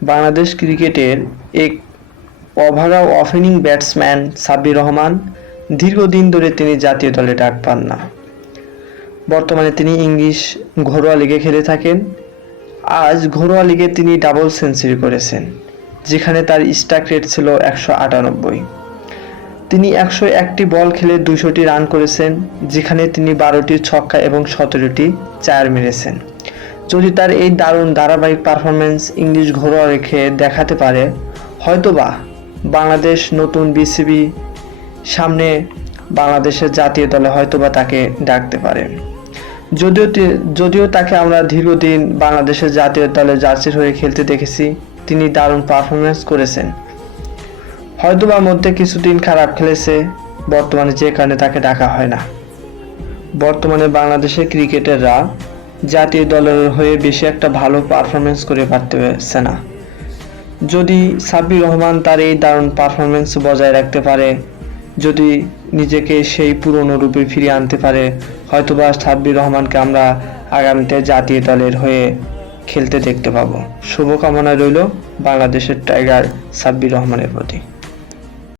বাংলাদেশ ক্রিকেটের এক অভাগা ওপেনিং ব্যাটসম্যান সাব্বির রহমান দীর্ঘদিন ধরে তিনি জাতীয় দলে ডাক পান না। বর্তমানে তিনি ইংলিশ ঘরোয়া লিগে খেলে থাকেন। আজ ঘরোয়া লিগে তিনি ডাবল সেঞ্চুরি করেছেন, যেখানে তার স্ট্রাইক রেট ছিল 198। তিনি 101টি বল খেলে 200টি রান করেছেন, যেখানে তিনি 12টি ছক্কা এবং 17টি চার মেরেছেন। যদি তার এই দারুণ ধারাবাহিক পারফরম্যান্স ইংলিশ ঘরোয়া রেখে দেখাতে পারে, হয়তোবা বাংলাদেশ নতুন বিসিবি সামনে বাংলাদেশের জাতীয় দলে হয়তোবা তাকে ডাকতে পারে। যদিও তাকে আমরা দীর্ঘদিন বাংলাদেশের জাতীয় দলে জার্সির হয়ে খেলতে দেখেছি, তিনি দারুণ পারফরম্যান্স করেছেন। হয়তোবা মধ্যে কিছুদিন খারাপ খেলেছে বর্তমানে, যে কারণে তাকে ডাকা হয় না। বর্তমানে বাংলাদেশের ক্রিকেটাররা জাতীয় দলের হয়ে বেশি একটা ভালো পারফরম্যান্স করে পারতেছে না। যদি সাব্বির রহমান তার এই দারুণ পারফরম্যান্স বজায় রাখতে পারে, যদি নিজেকে সেই পুরনো রূপে ফিরিয়ে আনতে পারে, হয়তোবা সাব্বির রহমানকে আমরা আগামীতে জাতীয় দলের হয়ে খেলতে দেখতে পাবো। শুভকামনা রইল বাংলাদেশের টাইগার সাব্বির রহমানের প্রতি।